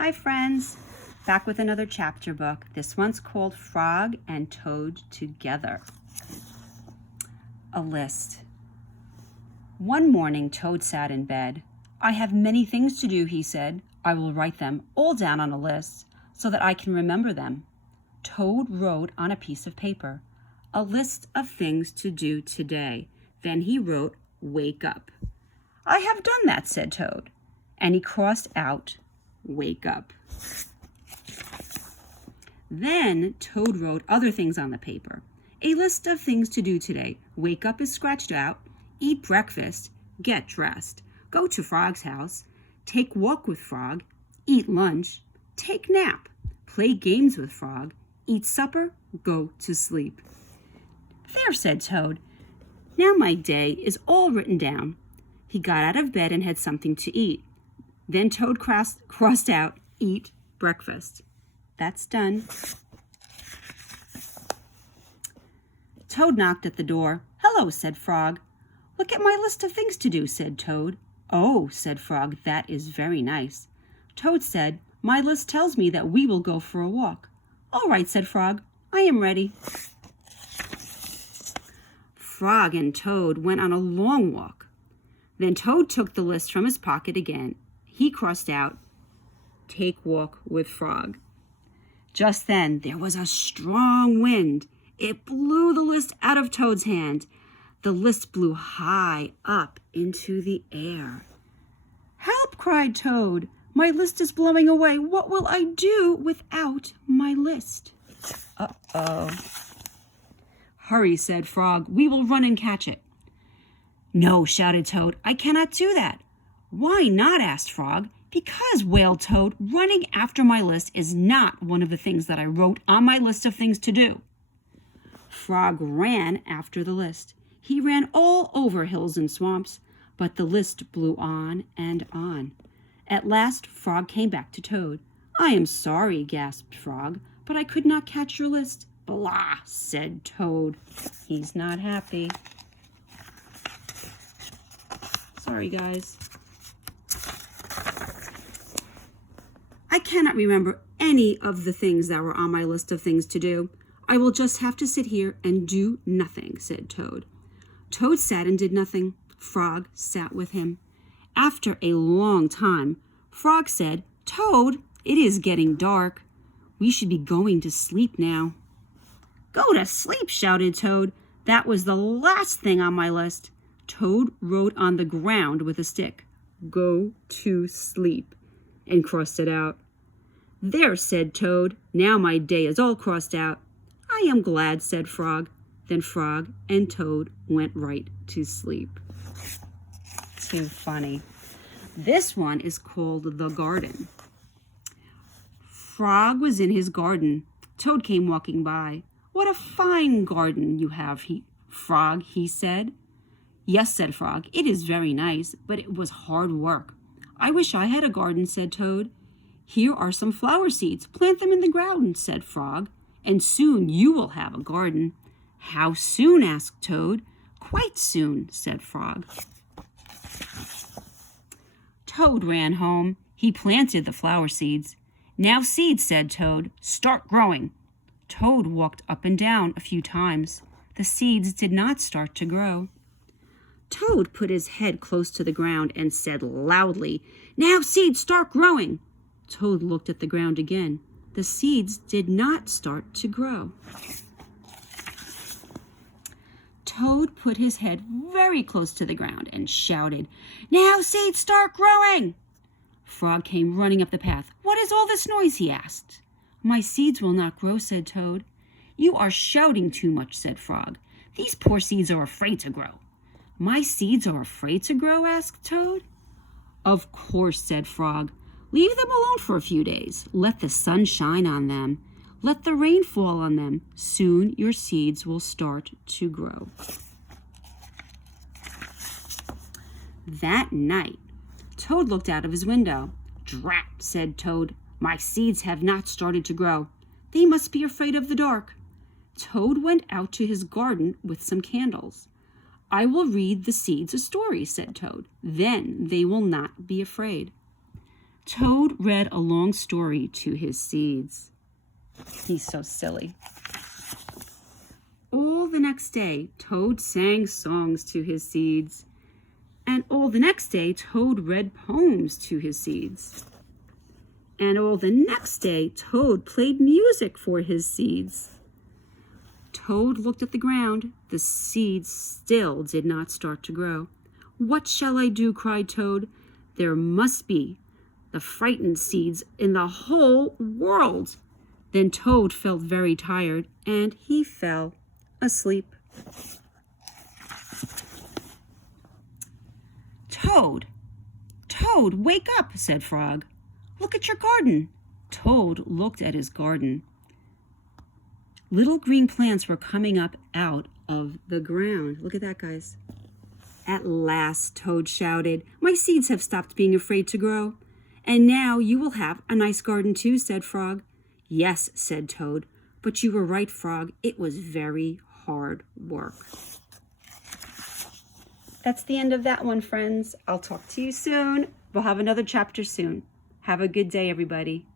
Hi friends, back with another chapter book. This one's called Frog and Toad Together. A list. One morning Toad sat in bed. I have many things to do, he said. I will write them all down on a list so that I can remember them. Toad wrote on a piece of paper a list of things to do today. Then he wrote, wake up. I have done that, said Toad. And he crossed out wake up. Then Toad wrote other things on the paper. A list of things to do today. Wake up is scratched out. Eat breakfast. Get dressed. Go to Frog's house. Take walk with Frog. Eat lunch. Take nap. Play games with Frog. Eat supper. Go to sleep. There, said Toad. Now my day is all written down. He got out of bed and had something to eat. Then Toad crossed out, eat breakfast. That's done. Toad knocked at the door. Hello, said Frog. Look at my list of things to do, said Toad. Oh, said Frog, that is very nice. Toad said, my list tells me that we will go for a walk. All right, said Frog, I am ready. Frog and Toad went on a long walk. Then Toad took the list from his pocket again. He crossed out, take walk with Frog. Just then, there was a strong wind. It blew the list out of Toad's hand. The list blew high up into the air. Help, cried Toad. My list is blowing away. What will I do without my list? Uh-oh. Hurry, said Frog. We will run and catch it. No, shouted Toad. I cannot do that. Why not? Asked Frog. Because, wailed Toad, running after my list is not one of the things that I wrote on my list of things to do. Frog ran after the list. He ran all over hills and swamps, but the list blew on and on. At last, Frog came back to Toad. I am sorry, gasped Frog, but I could not catch your list. Blah, said Toad. He's not happy. Sorry, guys. I cannot remember any of the things that were on my list of things to do. I will just have to sit here and do nothing, said Toad. Toad sat and did nothing. Frog sat with him. After a long time, Frog said, Toad, it is getting dark. We should be going to sleep now. Go to sleep, shouted Toad. That was the last thing on my list. Toad wrote on the ground with a stick, go to sleep, and crossed it out. There, said Toad, now my day is all crossed out. I am glad, said Frog. Then Frog and Toad went right to sleep. Too funny. This one is called The Garden. Frog was in his garden. Toad came walking by. What a fine garden you have, Frog, he said. Yes, said Frog, it is very nice, but it was hard work. I wish I had a garden, said Toad. Here are some flower seeds. Plant them in the ground, said Frog, and soon you will have a garden. How soon? Asked Toad. Quite soon, said Frog. Toad ran home. He planted the flower seeds. Now seeds, said Toad, start growing. Toad walked up and down a few times. The seeds did not start to grow. Toad put his head close to the ground and said loudly, now seeds start growing. Toad looked at the ground again. The seeds did not start to grow. Toad put his head very close to the ground and shouted, now seeds start growing. Frog came running up the path. What is all this noise? He asked. My seeds will not grow, said Toad. You are shouting too much, said Frog. These poor seeds are afraid to grow. My seeds are afraid to grow? Asked Toad. Of course, said Frog. Leave them alone for a few days. Let the sun shine on them. Let the rain fall on them. Soon your seeds will start to grow. That night, Toad looked out of his window. Drat, said Toad. My seeds have not started to grow. They must be afraid of the dark. Toad went out to his garden with some candles. I will read the seeds a story, said Toad. Then they will not be afraid. Toad read a long story to his seeds. He's so silly. All the next day, Toad sang songs to his seeds. And all the next day, Toad read poems to his seeds. And all the next day, Toad played music for his seeds. Toad looked at the ground. The seeds still did not start to grow. "What shall I do?" cried Toad. "There must be the frightened seeds in the whole world." Then Toad felt very tired, and he fell asleep. "Toad, Toad, wake up," said Frog. "Look at your garden." Toad looked at his garden. Little green plants were coming up out of the ground. Look at that, guys. "At last," Toad shouted, "my seeds have stopped being afraid to grow." "And now you will have a nice garden too," said Frog. "Yes," said Toad, "but you were right, Frog. It was very hard work." That's the end of that one, friends. I'll talk to you soon. We'll have another chapter soon. Have a good day, everybody.